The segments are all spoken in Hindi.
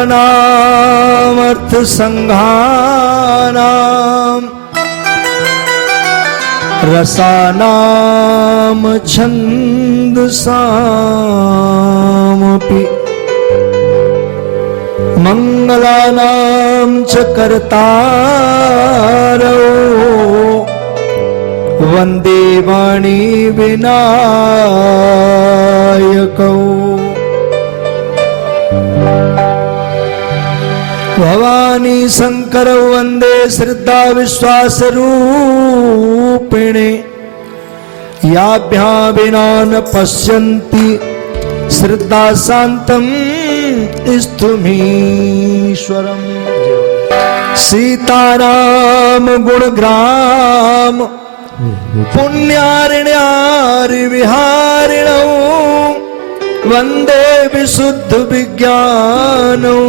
वेदानाम् अर्थ संघानाम् रसानाम् छन्दसामपि मंगलानां च कर्तारौ वन्दे वाणी विनायकौ भवानी शंकरौ वन्दे श्रद्धा विश्वास रूपिणे याभ्यां विना न पश्यन्ति श्रद्धा शांतं स्थुमीश्वरम्। सीताराम गुणग्राम पुण्यारिण्यारि विहारिणौ वन्दे विशुद्ध विज्ञानौ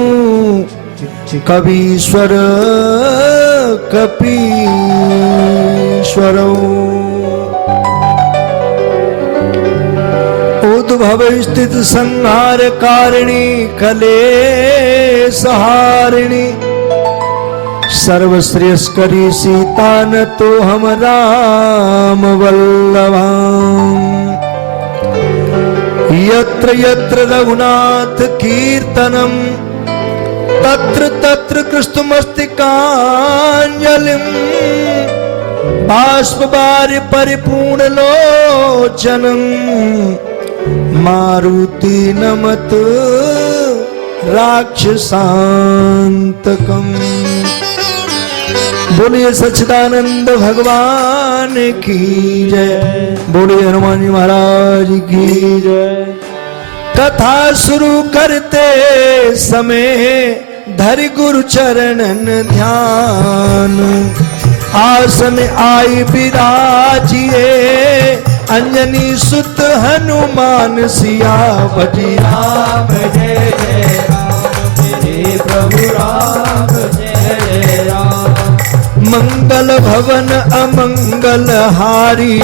कवीश्वर कपीश्वरौ। उद्भव स्थित संहार कारिणी कलेशहारिणी सर्वश्रेष्ठकरी सीता न तो हम राम वल्लभाम। यत्र यत्र रघुनाथ कीर्तनम तत्र तत्र कृष्णमस्तिकाञ्जलिं बाष्पवारि परिपूर्ण लोचनम् मारुति नमत राक्षसांतकम्। बोलिए सच्चिदानंद भगवान की जय, बोलिए हनुमान जी महाराज की जय। कथा शुरू करते समय धरि गुरु चरणन ध्यान आसन आई विराजिए अंजनी सुत हनुमान सिया बजी राम जय जय राम मेरे प्रभु राम जय जय राम। मंगल भवन अमंगल हारी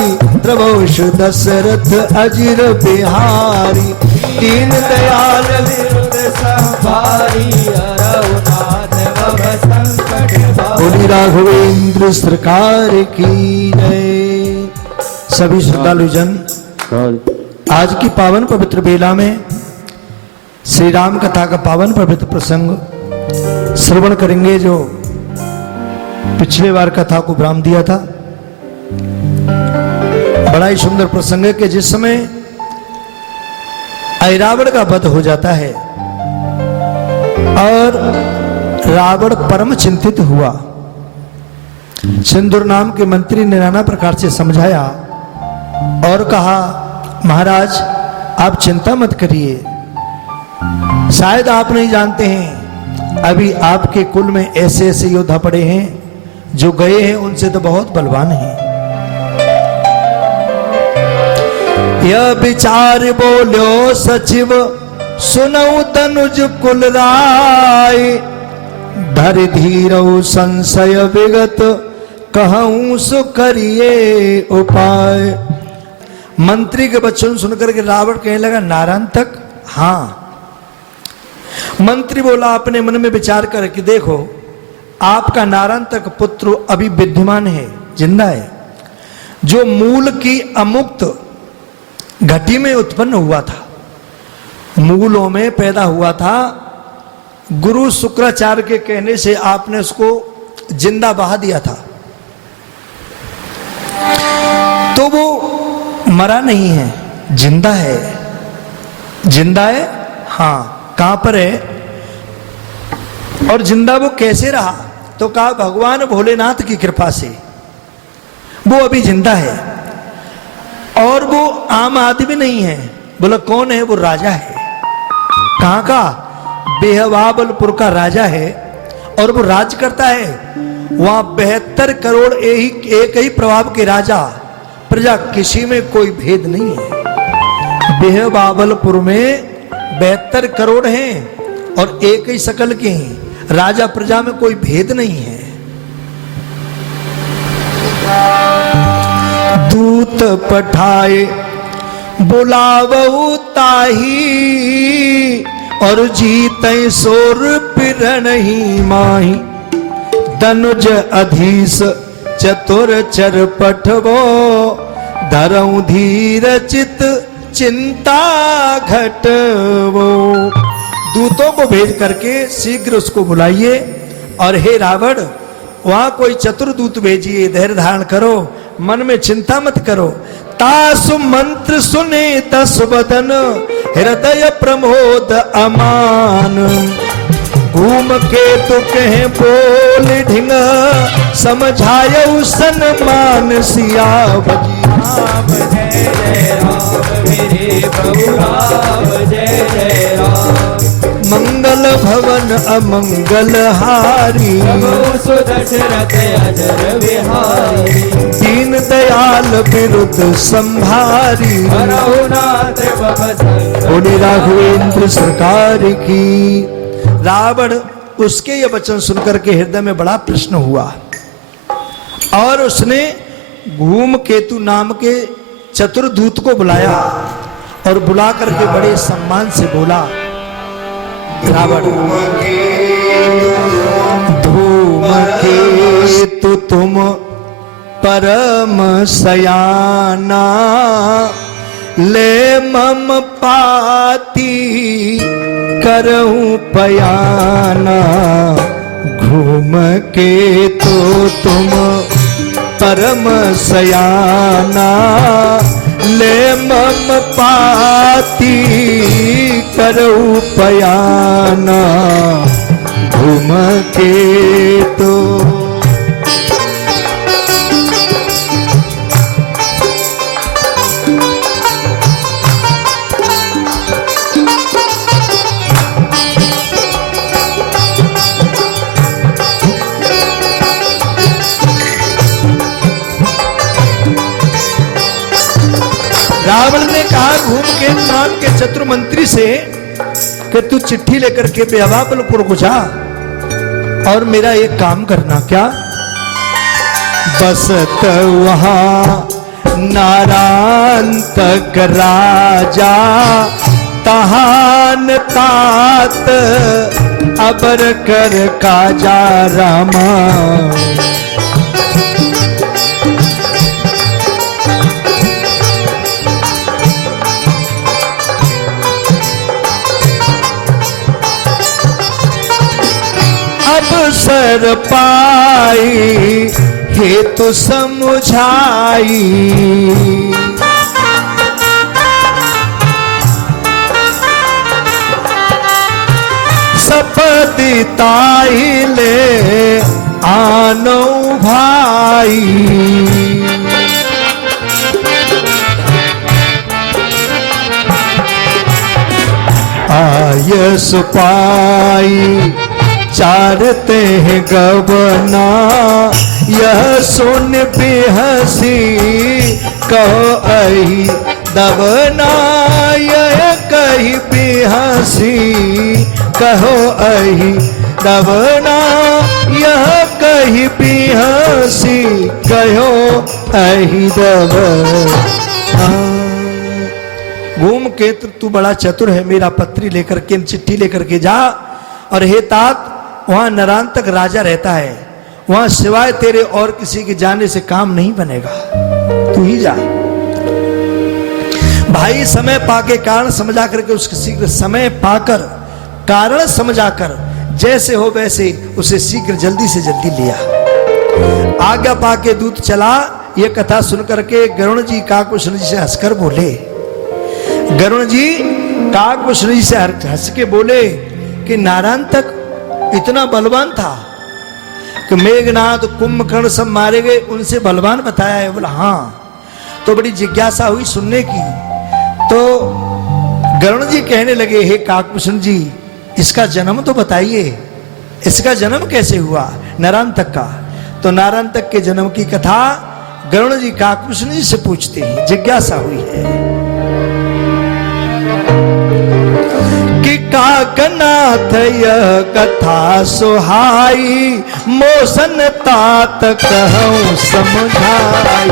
प्रभु दशरथ अजिर बिहारी दीन दयाल बोली राघवेंद्र सरकार की जय। सभी श्रद्धालु जन आज की पावन पवित्र बेला में श्री राम कथा का पावन पवित्र प्रसंग श्रवण करेंगे। जो पिछले बार कथा को विराम दिया था, बड़ा ही सुंदर प्रसंग है कि जिस समय ऐरावण का वध हो जाता है और रावण परम चिंतित हुआ। सिंदूर नाम के मंत्री ने नाना प्रकार से समझाया और कहा महाराज आप चिंता मत करिए, शायद आप नहीं जानते हैं अभी आपके कुल में ऐसे ऐसे योद्धा पड़े हैं जो गए हैं उनसे तो बहुत बलवान हैं। यह विचार बोलो सचिव सुनऊ तनुज कुल राय धर धीरऊ संशय विगत कहूं सु करिए उपाय। मंत्री के वचन सुनकर के रावण कहने लगा नारायण तक हाँ। मंत्री बोला अपने मन में विचार करके देखो आपका नारायण तक पुत्र अभी विद्यमान है, जिंदा है, जो मूल की अमुक्त घटी में उत्पन्न हुआ था, मूलों में पैदा हुआ था। गुरु शुक्राचार्य के कहने से आपने उसको जिंदा बहा दिया था, तो वो मरा नहीं है, जिंदा है। जिंदा है हाँ, कहां पर है और जिंदा वो कैसे रहा? तो कहा भगवान भोलेनाथ की कृपा से वो अभी जिंदा है और वो आम आदमी नहीं है। बोला कौन है? वो राजा है। कहां का? बेहवाबलपुर का राजा है और वो राज करता है वहां 72 करोड़ एक ही प्रभाव के राजा, प्रजा किसी में कोई भेद नहीं है। बेहवाबलपुर में 72 करोड़ हैं और एक ही शकल के हैं, राजा प्रजा में कोई भेद नहीं है। दूत पठाए बुलावऊ ताही और जीते सोर पिरणही माही धनुज अधीश चतुर चर पठवो धरऊ धीर चित चिंता घटवो। दूतों को भेज करके शीघ्र उसको बुलाइए और हे रावण वहां कोई चतुर दूत भेजिए, धैर्य धारण करो, मन में चिंता मत करो। तासु मंत्र सुने तस बदन हृदय प्रमोद अमान घूम के तो कहे बोल ढिंग समझायो सन्मान सिया राम जय जय राम मेरे प्रभु राम जय जय राम। मंगल भवन अमंगल हारी सुदशरथ अजर विहारी दीन दयाल विरुद्ध संभारी रघुनाथ बोले राघवेंद्र सरकार की। रावण उसके ये वचन सुनकर के हृदय में बड़ा प्रश्न हुआ और उसने घूम केतु नाम के चतुर्दूत को बुलाया और बुला करके बड़े सम्मान से बोला, रावण धूमकेतु तुम परम सयाना ले मम पाती करऊं पयाना घूम के तो तुम परम सयाना ले मम पाती करऊं पयाना घूम के तो। रावण ने कहा घूम के नाम के चतुर मंत्री से कि तू चिट्ठी लेकर के बेवाबलपुर को जा और मेरा एक काम करना। क्या? बसत वहां नारांतक राजा तहान तात अबर कर काजा रामा अवसर पाई हेतु समझाई सपदिताई ले आनो भाई आयस पाई चारते हैं गवना यह सुन बेहसी कहो अहि दबना यह कही बेहसी कहो अहि दबना यह कही बेहसी कहो अहि दबना। घूम के तू बड़ा चतुर है, मेरा पत्री लेकर के चिट्ठी लेकर के जा और हे तात वहां नरांतक राजा रहता है, वहां सिवाय तेरे और किसी के जाने से काम नहीं बनेगा, तू ही जा। भाई समय पाके कारण समझा करके उसके शीघ्र समय पाकर कारण समझाकर जैसे हो वैसे उसे शीघ्र जल्दी से जल्दी लिया। आज्ञा पाके दूत चला। यह कथा सुनकर के गरुण जी काकभूषण जी से हंसकर बोले, गरुण जी काकभूषण जी से हंस के बोले कि नारायणतक इतना बलवान था कि मेघनाद कुंभकर्ण सब मारे गए, उनसे बलवान बताया है। बोला हाँ। तो बड़ी जिज्ञासा हुई सुनने की। तो गरुण जी कहने लगे, हे काकभूषण जी इसका जन्म तो बताइए, इसका जन्म कैसे हुआ नारायणतक का। तो नारायणतक के जन्म की कथा गरुण जी काकभूषण जी से पूछते हैं, जिज्ञासा हुई है। काकनाथ यह कथा सुहाई मोसन तात कहूं समझाई।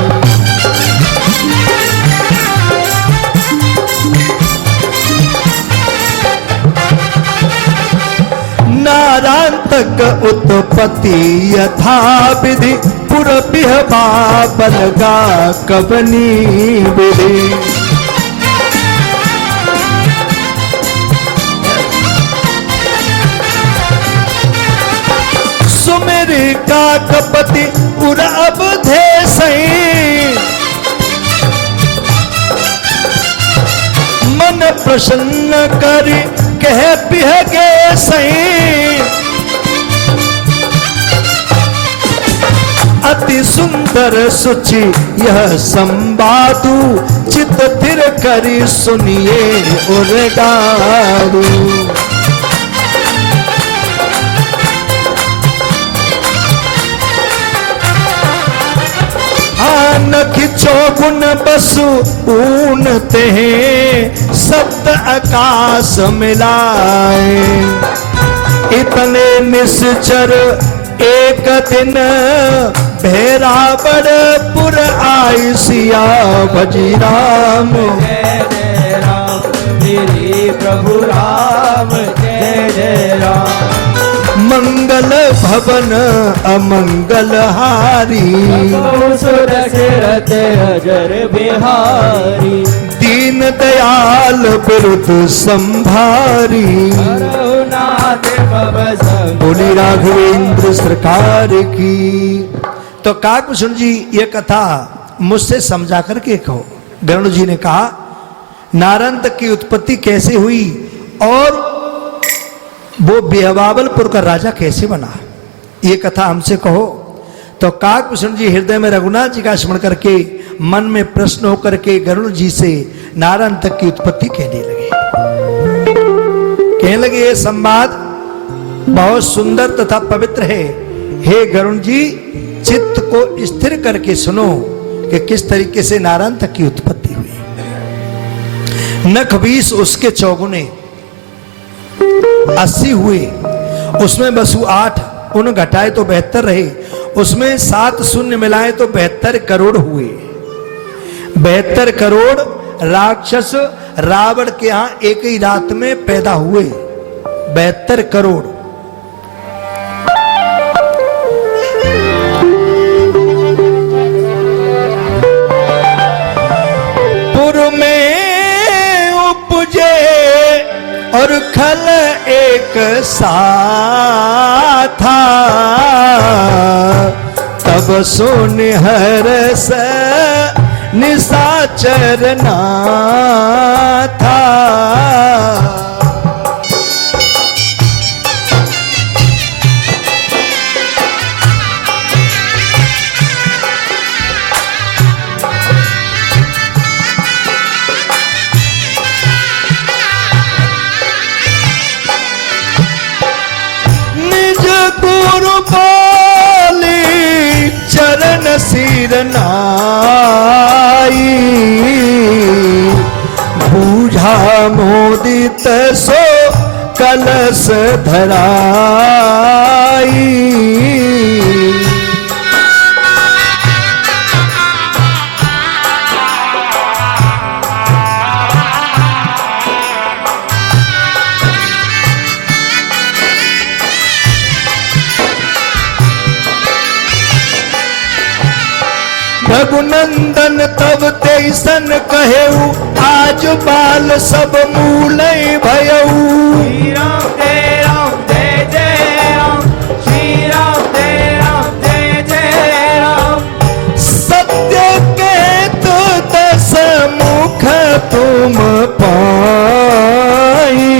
नारंतक उत्पत्ति यथा विधि पुरबिह बाबल गा कवनी विधि। सुमेरी का कपति पुर अवधे सही, मन प्रसन्न करी कह पिह गे सही। अति सुंदर सुचि यह संवादु, चित थिर करी सुनिए उरगारू। नखि चौगुन बसु ऊनते हैं, शब्द आकाश मिलाए। इतने निश्चर एक दिन भैरावड़ पुर आई सिया भजी राम। जय जय राम मेरे प्रभु राम, जय जय राम। मंगल भवन अमंगल हारी, सुर दशरथ अजर बिहारी। दीन दयाल बिरुद संभारी, रघुनाथ भव संग बोली राघवेंद्र सरकार की। तो काकभूषण जी ये कथा मुझसे समझा करके कहो। गरुड़ जी ने कहा नारद की उत्पत्ति कैसे हुई और वो बेहबावलपुर का राजा कैसे बना, ये कथा हमसे कहो। तो काकभूषण जी हृदय में रघुनाथ जी का स्मरण करके मन में प्रश्न होकर के गरुड़ जी से नारायण तक की उत्पत्ति कहने लगे। कहने लगे ये संवाद बहुत सुंदर तथा पवित्र है। हे गरुड़ जी चित्त को स्थिर करके सुनो कि किस तरीके से नारायण तक की उत्पत्ति हुई। नख 20 उसके चौगुने 80 हुए, उसमें बसु 8, उन घटाए तो 72 रहे, उसमें 7 शून्य मिलाए तो 72 करोड़ हुए। 72 करोड़ राक्षस रावण के यहां एक ही रात में पैदा हुए। 72 करोड़। पुर में उपजे और खल एक सा था, तब सोने हरस निशाचर ना था। सिर नाई बूझा मोदित सो कलश धराई। रघुनंदन तब तेसन कहेऊ, आज बाल सब मूल भयऊ। श्री राम जय राम जय जय राम, श्री राम जय राम जय जय राम। सत्य के तो 10 मुख तुम पाई,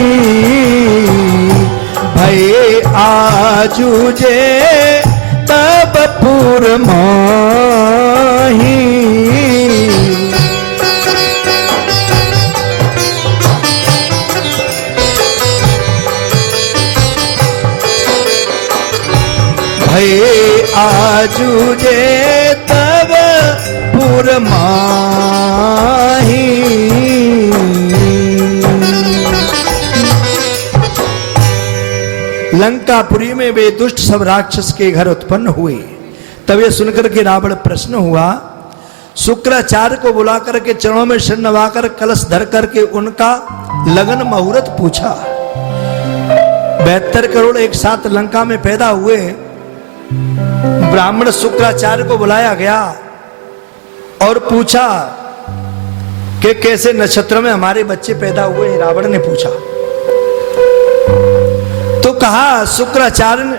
भय आजू जे तब पुर माही। भय आजू जे तब पुर माही। लंकापुरी में वे दुष्ट सब राक्षस के घर उत्पन्न हुए। तब ये सुनकर के रावण प्रश्न हुआ, शुक्राचार्य को बुला करके चरणों में सिर नवाकर कलश धर करके उनका लगन मुहूर्त पूछा। 72 करोड़ एक साथ लंका में पैदा हुए। ब्राह्मण शुक्राचार्य को बुलाया गया और पूछा कि कैसे नक्षत्र में हमारे बच्चे पैदा हुए हैं। रावण ने पूछा तो कहा, शुक्राचार्य ने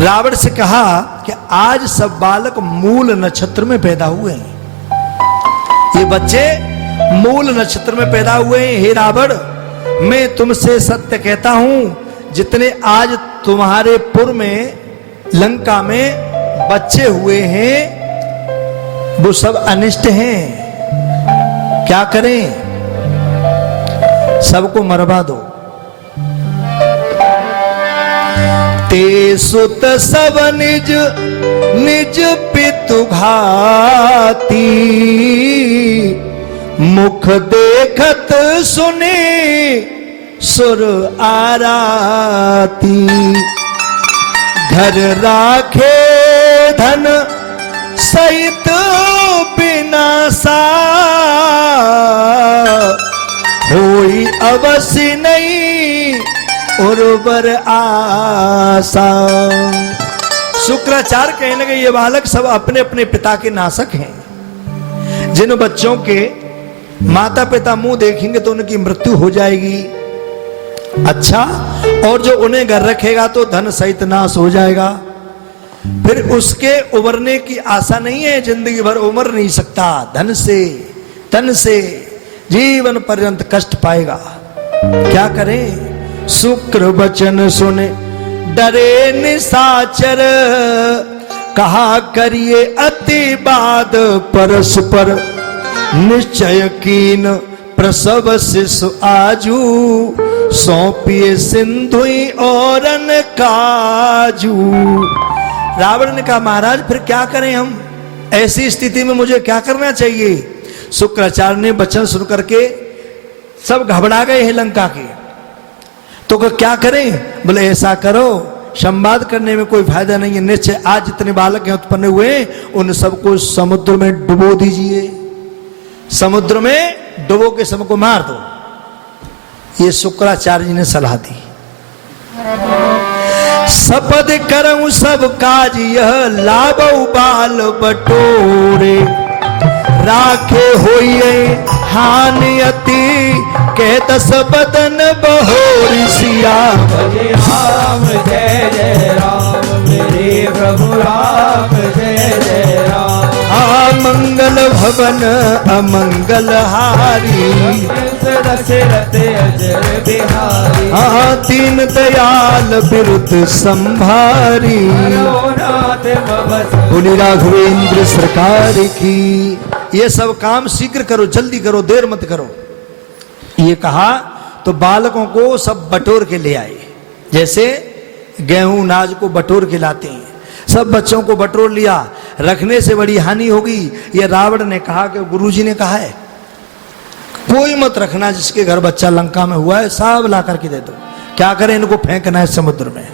रावण से कहा कि आज सब बालक मूल नक्षत्र में पैदा हुए हैं। ये बच्चे मूल नक्षत्र में पैदा हुए हैं। हे रावण, मैं तुमसे सत्य कहता हूं, जितने आज तुम्हारे पुर में लंका में बच्चे हुए हैं वो सब अनिष्ट हैं। क्या करें? सबको मरवा दो। ते सुत सब निज निज पितु घाती, मुख देखत सुने सुर आराती। घर राखे धन सहित विनाशा, होई अवश्य नहीं उर्वर आशा। शुक्राचार्य कहने लगे, ये बालक सब अपने अपने पिता के नाशक हैं। जिन बच्चों के माता पिता मुंह देखेंगे तो उनकी मृत्यु हो जाएगी। अच्छा, और जो उन्हें घर रखेगा तो धन सहित नाश हो जाएगा। फिर उसके उबरने की आशा नहीं है, जिंदगी भर उमर नहीं सकता। धन से तन से जीवन पर्यंत कष्ट पाएगा। क्या करें? शुक्र वचन सुने डरे निशाचर, कहा करिए अति बाद परस्पर। निश्चय कीन प्रसव शिशु आजू, सौंपिए सिंधुई औरन काजू। रावण ने कहा, महाराज फिर क्या करें हम? ऐसी स्थिति में मुझे क्या करना चाहिए? शुक्राचार्य ने वचन सुन करके सब घबरा गए हैं लंका के। तो क्या करें? बोले ऐसा करो, संवाद करने में कोई फायदा नहीं है। निश्चय आज जितने बालक हैं उत्पन्न हुए उन सबको समुद्र में डुबो दीजिए। समुद्र में डुबो के सबको मार दो। ये शुक्राचार्य जी ने सलाह दी। सपद करऊं सब काज यह लाभऊ बाल बटोरे, राखे होइए हानि अति कहत सबदन बहोरी। सिया जय राम जय जय राम, मेरे प्रभु राम जय जय राम। मंगल भवन अमंगल हारी, दशरथ अजर बिहारी। दीन दयाल बिरुद संभारी, पुनि राघवेंद्र सरकार की। ये सब काम शीघ्र करो, जल्दी करो, देर मत करो। ये कहा तो बालकों को सब बटोर के ले आए, जैसे गेहूं नाज को बटोर के लाते हैं। सब बच्चों को बटोर लिया। रखने से बड़ी हानि होगी। ये रावण ने कहा कि गुरुजी ने कहा है कोई मत रखना, जिसके घर बच्चा लंका में हुआ है सब ला करके दे दो। क्या करें? इनको फेंकना है समुद्र में।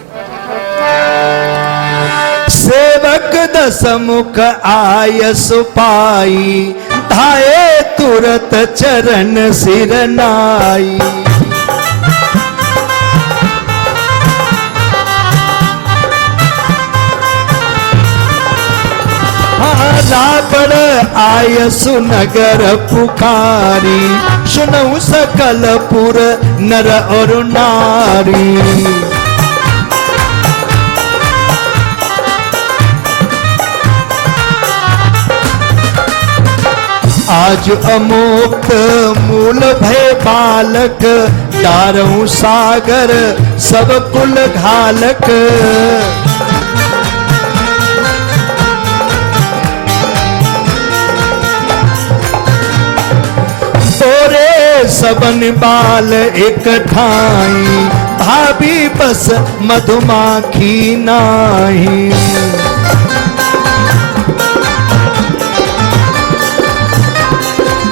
सेवक दसमुख आय सुपाई, धाये तुरत चरण सिर नाई। रावण आय सुनगर पुकारी, सुनऊ सकल पुर नर और नारी। आज अमुक्त मूल भय बालक, डारऊ सागर सब कुल घालक। सबन बाल एक ठाई, भाभी बस मधुमाखी नाही।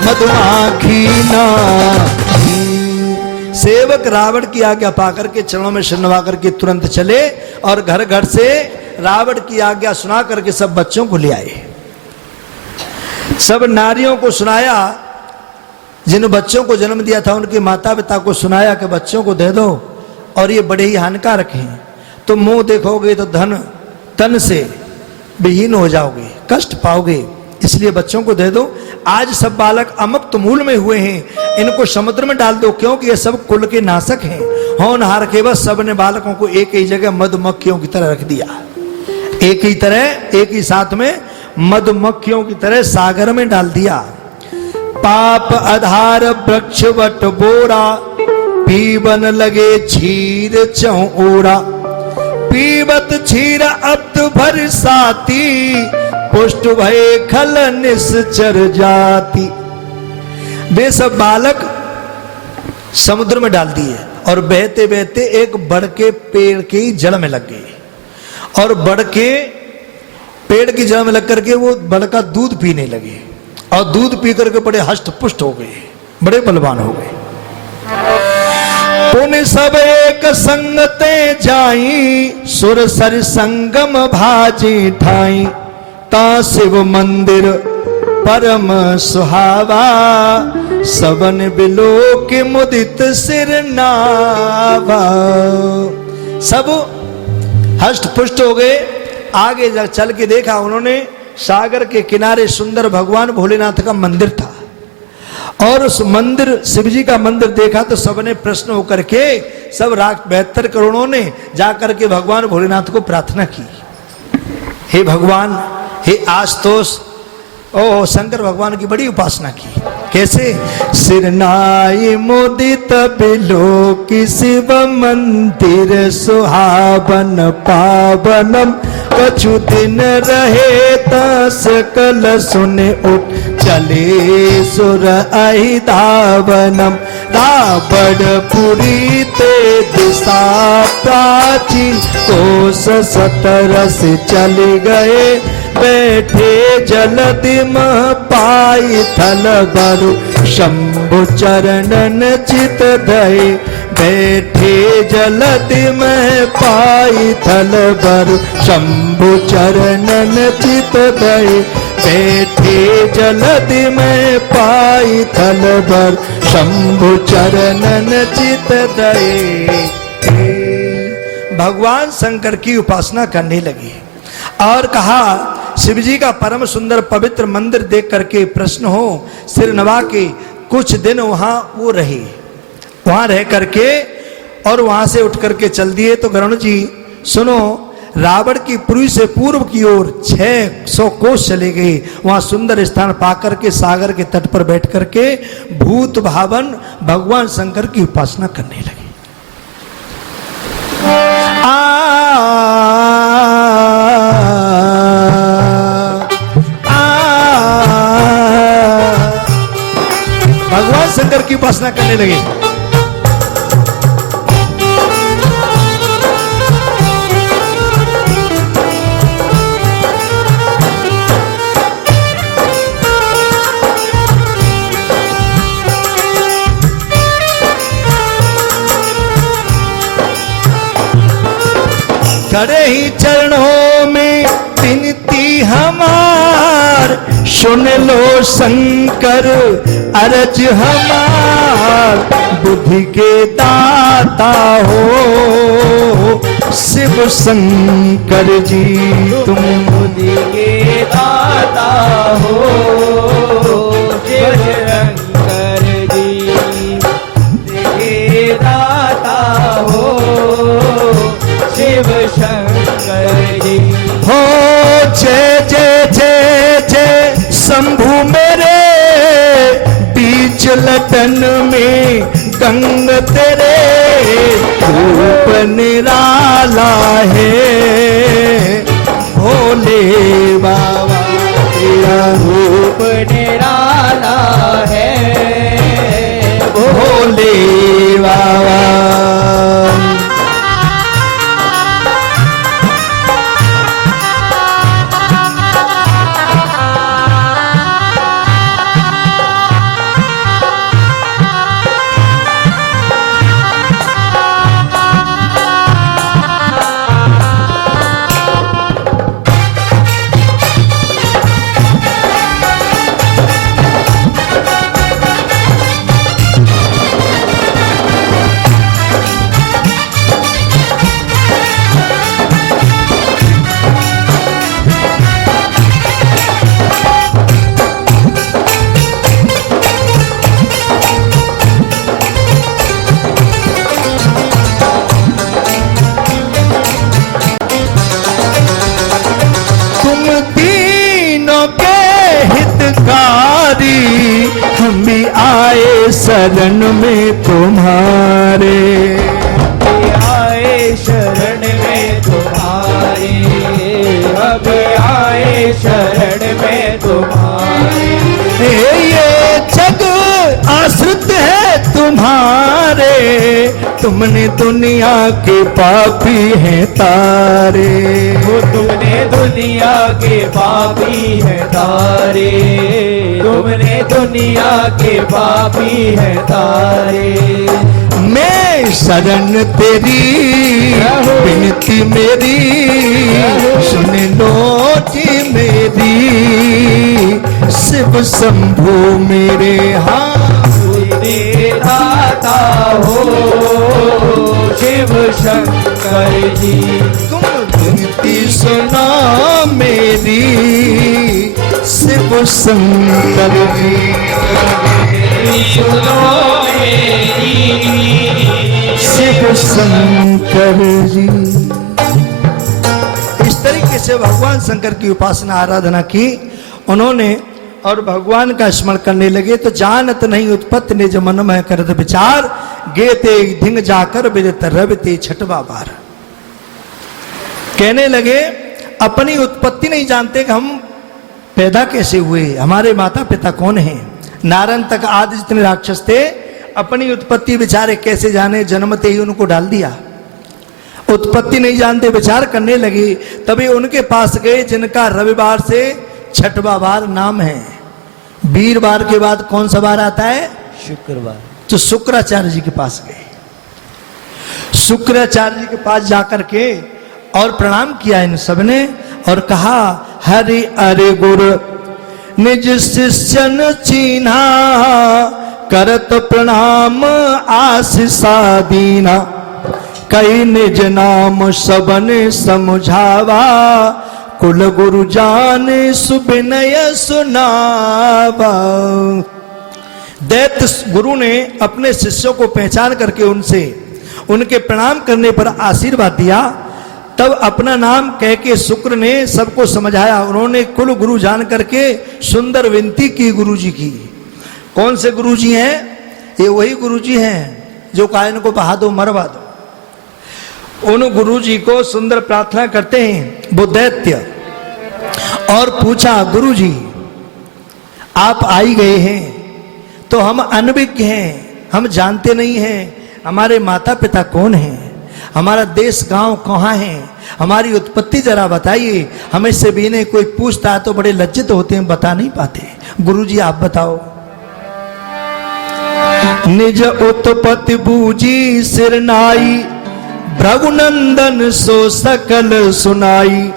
मधुमाखी नाही। सेवक रावण की आज्ञा पाकर के चरणों में सिर नवा करके तुरंत चले और घर घर से रावण की आज्ञा सुना करके सब बच्चों को ले आए। सब नारियों को सुनाया, जिन बच्चों को जन्म दिया था उनके माता पिता को सुनाया कि बच्चों को दे दो। और ये बड़े ही हानिकारक हैं। तो मुंह देखोगे तो धन तन से विहीन हो जाओगे, कष्ट पाओगे, इसलिए बच्चों को दे दो। आज सब बालक अमुक्त मूल में हुए हैं, इनको समुद्र में डाल दो, क्योंकि ये सब कुल के नाशक हैं। होनहार के बस सबने बालकों को एक ही जगह मधुमक्खियों की तरह रख दिया, एक ही तरह, एक ही साथ में मधुमक्खियों की तरह सागर में डाल दिया। पाप आधार वृक्ष वट बोरा, पीवन लगे क्षीर चौरा, पीबत क्षीर अब्द भर साती, पुष्ट भय खल निश्चर जाति। वे सब बालक समुद्र में डाल दिए और बहते बहते एक बड़ के पेड़ की जड़ में लग गए, और बड़ के पेड़ की जड़ में लग करके वो बड़ का दूध पीने लगे, और दूध पी करके बड़े हष्ट पुष्ट हो गए, बड़े बलवान हो गए। पुण्य सब एक संगते जाई, सुर सर संगम भाजी ठाई, ता शिव मंदिर परम सुहावा, सबन बिलो के मुदित सिर नावा। सब हष्ट पुष्ट हो गए। आगे जब चल के देखा उन्होंने, सागर के किनारे सुंदर भगवान भोलेनाथ का मंदिर था, और उस मंदिर शिव जी का मंदिर देखा तो सबने प्रश्न होकर के, सब 72 करोड़ों ने जाकर के भगवान भोलेनाथ को प्रार्थना की, हे भगवान, हे आशुतोष। ओ शंकर भगवान की बड़ी उपासना की। कैसे? सिरनाई मोदित बिलो की शिव मंदिर, सुहावन पावनम कछु दिन रहे, तस कल सुने उठ चले सुर अहि धावनम, रावणपुरी ते दिशा प्राचीन, कोस 17 से चल गए, बैठे जलदि मह पाई थल बरु, शंभु चरणन चित दये, बैठे जलदि मह पाई थल बरु, शंभु चरणन चित दये, बैठे जलदि मह पाई थल बरु, शंभु चरणन चित दये। भगवान शंकर की उपासना करने लगे और कहा, शिव जी का परम सुंदर पवित्र मंदिर देख करके प्रश्न हो, सिर नवा के कुछ दिन वहां वो रहे, वहां रह करके और वहां से उठ करके चल दिए। तो गरुण जी सुनो, रावण की पुरी से पूर्व की ओर 600 कोस चले गए, वहां सुंदर स्थान पाकर के सागर के तट पर बैठ करके भूत भावन भगवान शंकर की उपासना करने लगे। भगवान शंकर की उपासना करने लगे। खड़े ही चरणों में विनती हमार, सुन लो शंकर अरज हमार, बुद्धि के दाता हो शिव शंकर जी, तुम बुद्धि के दाता हो शिव शंकर जी, बुद्धि के दाता हो शिव शंकर जी। हो जय जय जय जय शंभु मेरे, बीच लटन में गंग तेरे, रूप निराला है भोले बाबा तेरा, रूप निराला है भोले बाबा। शरण में तुम्हारे। आए शरण में तुम्हारे, अब आए शरण में तुम्हारे। ये जग आश्रित है तुम्हारे, तुमने दुनिया के पापी हैं तारे। वो तुमने दुनिया के पापी है तारे, तुमने दुनिया के पापी है तारे। मैं शरण तेरी विनती मेरी, सुन लो जी मेरी, शिव शंभु मेरे हाथ दाता हो शिव शंकर जी। तुम विनती सुना मेरी, शिव शंकर जी। सुनो मेरी, शिव शंकर जी। इस तरीके से भगवान शंकर की उपासना आराधना की उन्होंने और भगवान का स्मरण करने लगे। तो जानत नहीं उत्पत्ति निज मन में करत विचार, गेते धिंग जाकर विदित रविते छठवा बार। कहने लगे अपनी उत्पत्ति नहीं जानते कि हम पैदा कैसे हुए, हमारे माता पिता कौन हैं। नारायण तक आदि जितने राक्षस थे अपनी उत्पत्ति विचारे कैसे जाने, जन्मते ही उनको डाल दिया। उत्पत्ति नहीं जानते, विचार करने लगे। तभी उनके पास गए जिनका रविवार से छठवा बार नाम है। वीरवार के बाद कौन सा बार आता है? शुक्रवार। तो शुक्राचार्य जी के पास गए। शुक्राचार्य जी के पास जाकर के और प्रणाम किया इन सबने और कहा हरि अरे गुरु निज शिष्यन चीन्हा, करत प्रणाम आशीषा दीना, कई निज नाम सबन समझावा, कुल गुरु जाने सुबिनय सुनावा। दैत्य गुरु ने अपने शिष्यों को पहचान करके उनसे उनके प्रणाम करने पर आशीर्वाद दिया। तब अपना नाम कह के शुक्र ने सबको समझाया। उन्होंने कुल गुरु जान करके सुंदर विनती की गुरु जी की। कौन से गुरु जी हैं? ये वही गुरु जी हैं जो कहा इनको बहा दो मरवा दो। उन गुरु जी को सुंदर प्रार्थना करते हैं वो दैत्य, और पूछा गुरु जी आप आई गए हैं तो हम अनभिज्ञ हैं, हम जानते नहीं हैं हमारे माता पिता कौन हैं, हमारा देश गांव कहाँ है, हमारी उत्पत्ति जरा बताइए। हमें से भी नहीं कोई पूछता है तो बड़े लज्जित होते हैं, बता नहीं पाते। गुरु जी आप बताओ। निज उत्पत्ति बूझी सिरनाई, भृगुनंदन सो सकल सुनाई,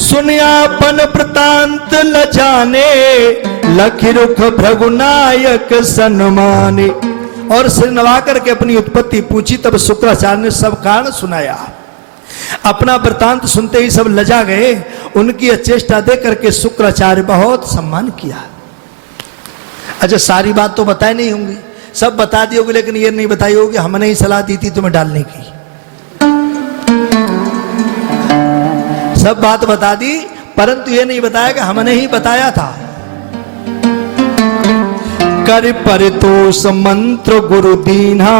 सुनियापन प्रतांत ल जाने, लखि रुख भृगुनायक सन्माने। और सिर नवा करके अपनी उत्पत्ति पूछी। तब शुक्राचार्य ने सब कारण सुनाया। अपना वृतांत सुनते ही सब लजा गए। उनकी चेष्टा दे करके शुक्राचार्य बहुत सम्मान किया। अच्छा सारी बात तो बताई नहीं होंगी, सब बता दी होगी, लेकिन ये नहीं बताई होगी हमने ही सलाह दी थी तुम्हें डालने की। सब बात बता दी परंतु ये नहीं बताया कि हमने ही बताया था। कर परितोष मंत्र गुरु दीना,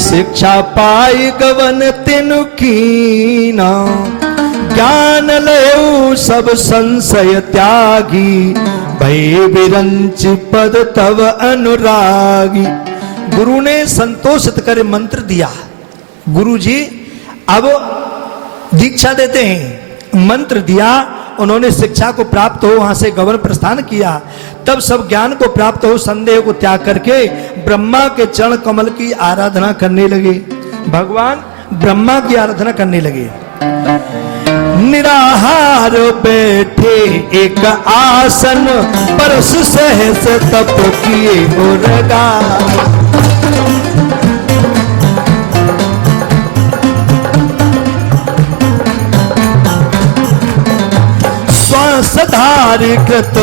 शिक्षा पाई गवन तिनु कीना, ज्ञान लयो सब संशय त्यागी, भय विरंच पद तव अनुरागी। गुरु ने संतोषित कर मंत्र दिया। गुरु जी अब दीक्षा देते हैं, मंत्र दिया। उन्होंने शिक्षा को प्राप्त हो वहां से गवन प्रस्थान किया। तब सब ज्ञान को प्राप्त हो संदेह को त्याग करके ब्रह्मा के चरण कमल की आराधना करने लगे। भगवान ब्रह्मा की आराधना करने लगे। निराहार बैठे एक आसन, परस सहस तप किए मुर्गा। श्वासधारी कृत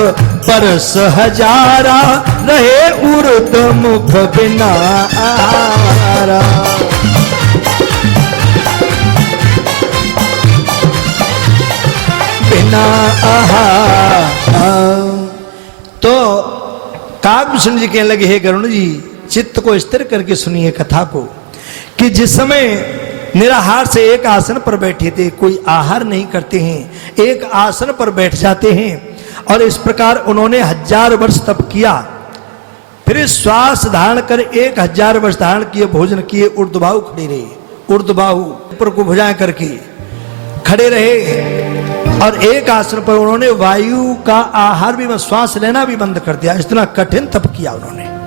परस हजारा, रहे उर्द मुख बिनारा। बिना तो काग विष्णु जी कहने लगे हे गरुण जी चित्त को स्थिर करके सुनिए कथा को कि जिस समय निराहार से एक आसन पर बैठे थे, कोई आहार नहीं करते हैं, एक आसन पर बैठ जाते हैं और इस प्रकार उन्होंने 1000 वर्ष तप किया। फिर श्वास धारण कर 1000 वर्ष धारण किए, भोजन किए, ऊर्ध्वबाहु खड़े रहे, ऊर्ध्वबाहु ऊपर को भुजाएं करके खड़े रहे और एक आसन पर उन्होंने वायु का आहार भी, श्वास लेना भी बंद कर दिया। इतना कठिन तप किया उन्होंने।